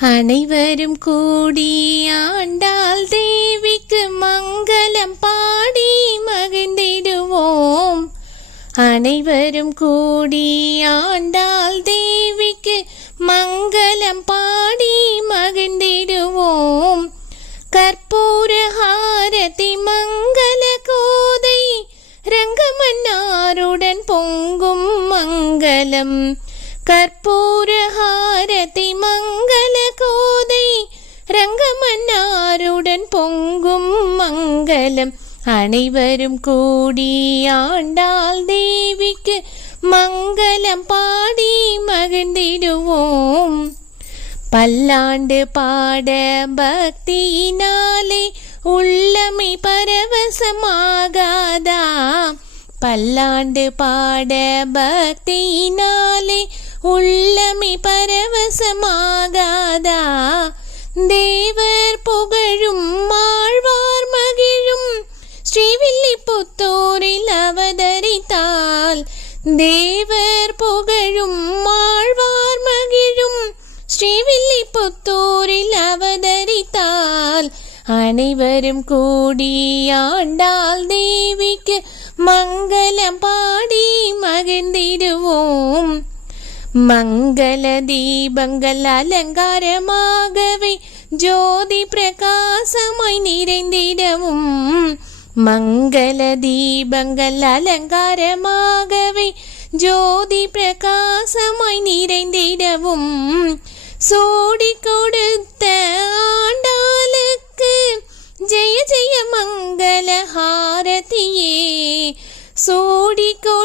அனைவரும் கூடி ஆண்டாள் தேவிக்கு மங்களம் பாடி மகிழ்ந்திடுவோம். அனைவரும் கூடி ஆண்டாள் தேவிக்கு மங்களம் பாடி மகிழ்ந்திடுவோம். கற்பூர ஹாரதி மங்கள கோதை ரங்கமன்னாருடன் பொங்கும் மங்களம். கற்பூரஹாரதி மங்கள கோதை ரங்கமன்னாருடன் பொங்கும் மங்களம் அனைவரும் கூடி ஆண்டாள் தேவிக்கு மங்களம் பாடி மகிழ்ந்திடுவோம் பல்லாண்டு பாட பக்தியினாலே உள்ளமை பரவசமாகாதா பல்லாண்டு பாட பக்தியினாலே உள்ளமி பரவசமாகாதா? தேவர் புகழும் மாழ்வார் மகிழும் ஸ்ரீவில்லிபுத்தூரில் அவதரித்தால். தேவர் புகழும் மாழ்வார் மகிழும் ஸ்ரீவில்லிபுத்தூரில் அவதரித்தால். அனைவரும் கூடி ஆண்டாள் தேவிக்கு மங்களம் பாடி மகிழ்ந்திடுவோம். மங்கள தீபங்கள் அலங்காரமாகவே ஜோதி பிரகாசமாய் நிறைந்திடவும். மங்கள தீபங்கள் அலங்காரமாகவே ஜோதி பிரகாசமாய் நிறைந்திடவும். சோடி கொடுத்த ஆண்டாளுக்கு ஜெய ஜெய மங்கள ஹாரதியே சோடி கொ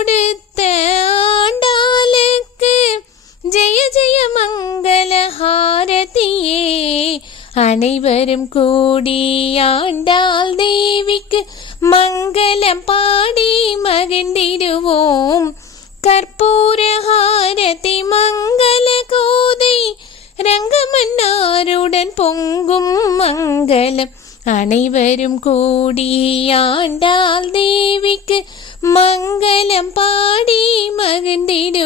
அனைவரும் கூடி ஆண்டாள் தேவிக்கு மங்களம் பாடி மகிழ்ந்திடுவோம். கற்பூரஹாரத்தை மங்கள கோதை ரங்கமன்னாருடன் பொங்கும் மங்களம். அனைவரும் கூடி ஆண்டாள் தேவிக்கு மங்களம் பாடி மகிழ்ந்திடு